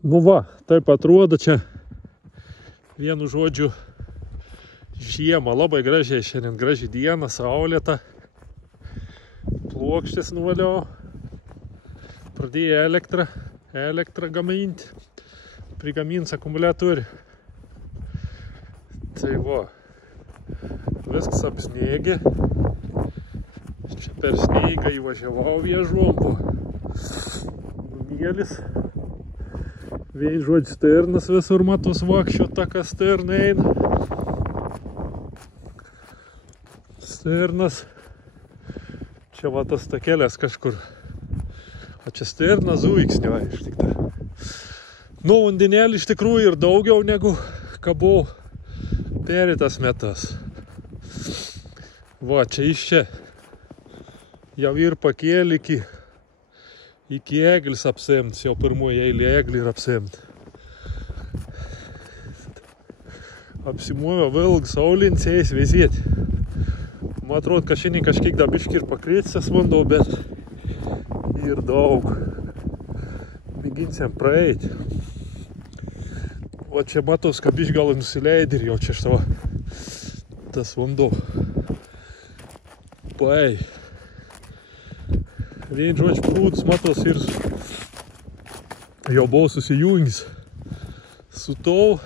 Nu va, taip atrodo čia, vienu žodžiu, žiema. Labai gražiai, šiandien graži diena, saulėta. Plokštės nuvaliau. Pradėjo elektrą gaminti. Prigamins akumuliatorių. Tai va, viskas apsniegė. Čia per sniegą įvažiavau viežom, numėlis. Vien žodžiu stirnas visur matos, vakščio takas stirnai eina. Stirnas. Čia va tas takelės kažkur. O čia stirnas zuiksnio, iš tik tai. Nu, vandenėlį iš tikrųjų ir daugiau negu kabau peritas metas. Va, čia iš čia. Jau ir pakėlė iki eglis apsemti, jau pirmoji eilė eglį ir apsemti. Apsimovė vėl saulins eis vėzėti. Man atrodo, kad šiandien kažkiek dabiški ir pakrėtsės vandau, bet ir daug. Mėginsim praeiti. Va čia matos, kad biški gal nusileidė ir jau čia štava tas vandau. Pai. Vien žodžiu prūdus matos ir jau buvau susijungęs su tau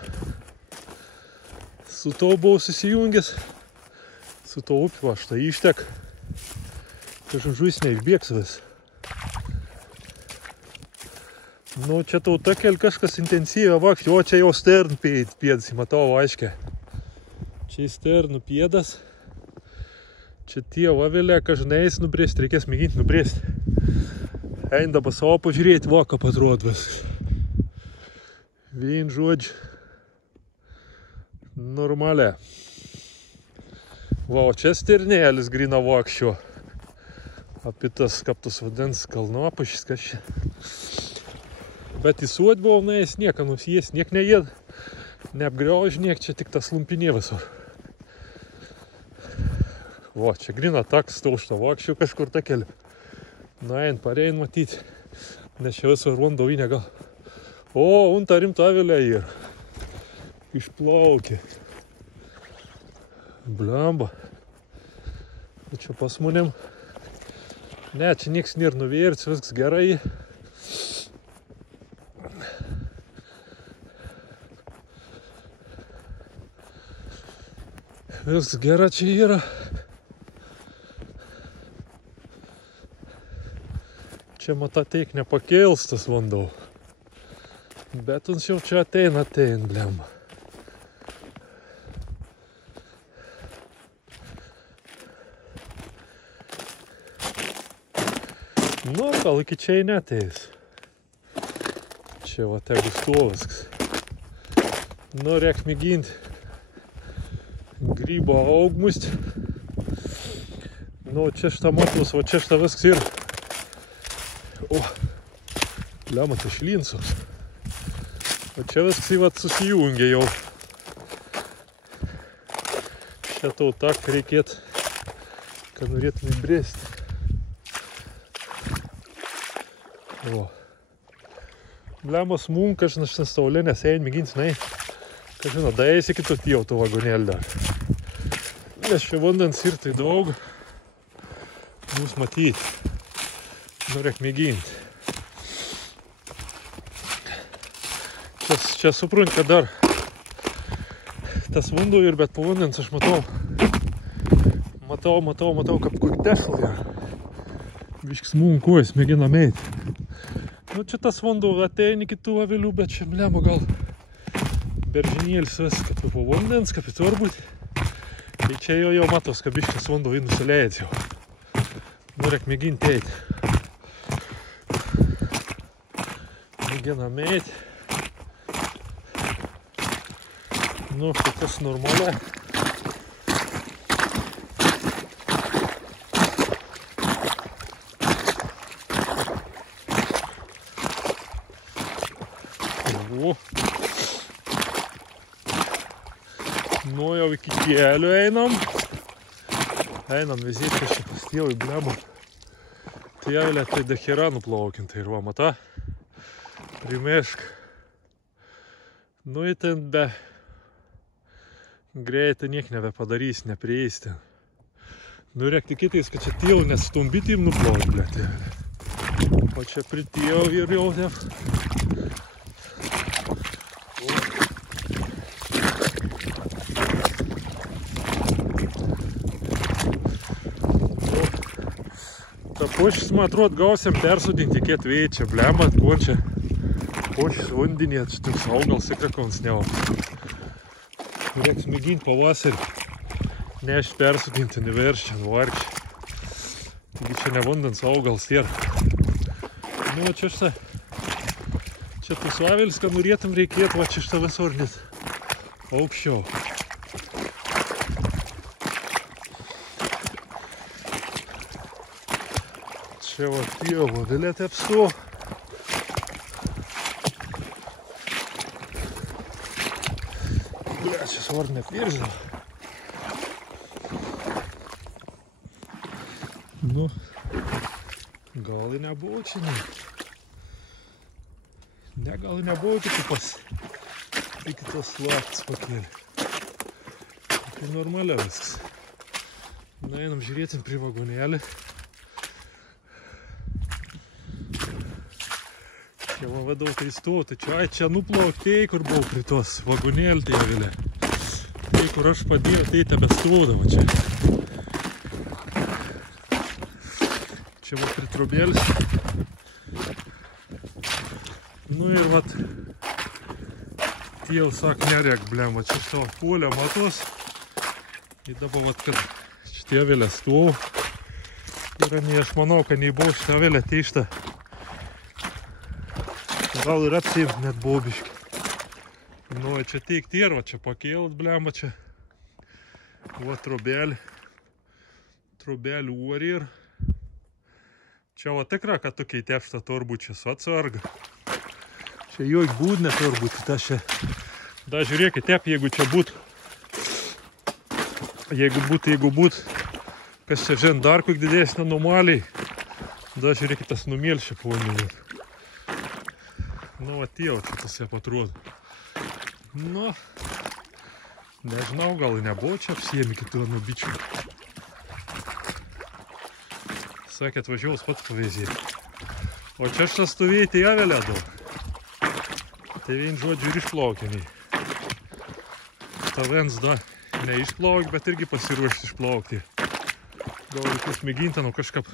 buvau susijungęs su to upiu, aš tai ištek. Tai žodžiu jis neišbėgs vis. Nu, čia tau takel kažkas intensyviai vakšti, o čia jau sternų pėdas, matau aiškiai. Čia sternų pėdas. Čia tie vavelė, kažnais nubrėsti, reikės mėginti nubrėsti. Eina dabar savo pažiūrėti, va, ką atrodo viskas. Vien žodžiu. Normaliai. Va, o čia stirnėlis grina vakščio. Apie tas, kaip tas vadins, kalnopašys, kas čia. Bet į suot buvau nuėjęs, nieką nusijęs, niek nejėd. Neapgriož, niek, čia tik tas lumpinė visur. Va, čia grina takas, taušta vakščių kažkur tą kelią. Na, ein parein matyti, nes čia visur vandau į negal. O, unta rimta avilė yra. Išplaukė. Blemba. Čia pas manim. Ne, čia nieks nėra nuvėrts, viskas gerai. Viskas gerai čia yra. Čia mata teik nepakėls tas vandau. Bet uns jau čia ateina, blemba. Nu, gal iki čia neteis. Čia va tegu stovasks. Nu, reik mėginti grybo augmust. Nu, čia šitą matus, va čia šitą viskas ir. O, lemma, tai šlinsus. O čia viskas įvat susijungia jau. Čia tau tak reikėt, kad norėtum įbrėsti. O. Lemma, smunka, aš šitas taulinės ein mėgins, nai. Kad žinot, daeisi kitų pjautų vagonėlį dar. Nes čia vandens ir tai daug. Bus matyti. Norėk mėginti. Čia suprant, kad dar tas vanduo ir bet po vandens aš matau, kaip kur tešl yra. Biškis munkuojas, mėginam eiti. Nu, čia tas vanduo ateini kitų avilių, bet čia mlema gal beržinėlis vis, kad po vandens, kaip į turbūt. Tai čia jau matos, kad biškis vanduo į nusileidz jau. Norėk mėginti eiti. Mėginam eiti. Nu, šitas normaliai. Nu, jau iki kelių einam. Einam vizit kažkaip stievai blema. Tai javėlė tai dachera nuplaukinta ir va, mata. Primešk. Nu, į ten be greitai niek nebepadarys, neprieis ten. Nu, reik tikėtis, kad čia tėjau nestumbitim nuplauk, blėt. O čia pritėjau ir jau te. Ta pošis, man atrodo, gausiam persodinti, kiek veičia, blemat, kuo čia pošis vandenė, šitus augals tikrai konsneo. Reiks mėginti pavasarį, neš persodinti, neverščią, nuvarkščią. Taigi čia ne vandens augals yra. Nu, čia šitą, čia tus avilis, kad norėtum reikėtų, va čia šitą visur net aukščiau. Čia va tie vavilėte apstu. Bля, čia svarb nepiržė. Nu, gal ir nebuvo čia ne. Ne, gal ir nebuvo iki tos slaptas pakėlė. Tai normalia viskas. Na, einam žiūrėtim prie vagonėlį. Čia va vadau tai stoti. Čia nuplauktėjai, kur buvau prie tos vagonėlį tai avilė. Tai, kur aš padėjau, tai tebe stodavo čia. Čia va prie trobėlis. Nu ir vat, tie jau sak nerek, blem, va čia šitą polę matos. Ir dabar vat, kad šitie avilė stovo. Ir aš manau, kad nei buvo šitą avilę teištą. Gal ir apsiimt net bobiški. Nu, čia teikti ir, va čia pakėlat, blem, va čia. Va trobelį. Trobelį uori ir. Čia va tikra, kad tu keitėp šitą turbūt čia su atsarga. Čia joik būdne turbūt, ta čia. Da žiūrėkit, tep, jeigu čia būtų. Jeigu būtų, kas čia žin dar kokia didesnė normaliai. Da žiūrėkit, tas numėlšė ponį. Nu, atėjau čia tas jie atrodo. Nu, nežinau, gal nebuvo čia apsiėmė kitų nuo bičių. Sakė, atvažiaus pats paveizėti. O čia šitą stovėjai avelę daug. Tai vien žodžiu ir išplaukiniai. Tavens da neišplauk, bet irgi pasiruošti išplaukti. Gal reikės mėginti, nu kažkaip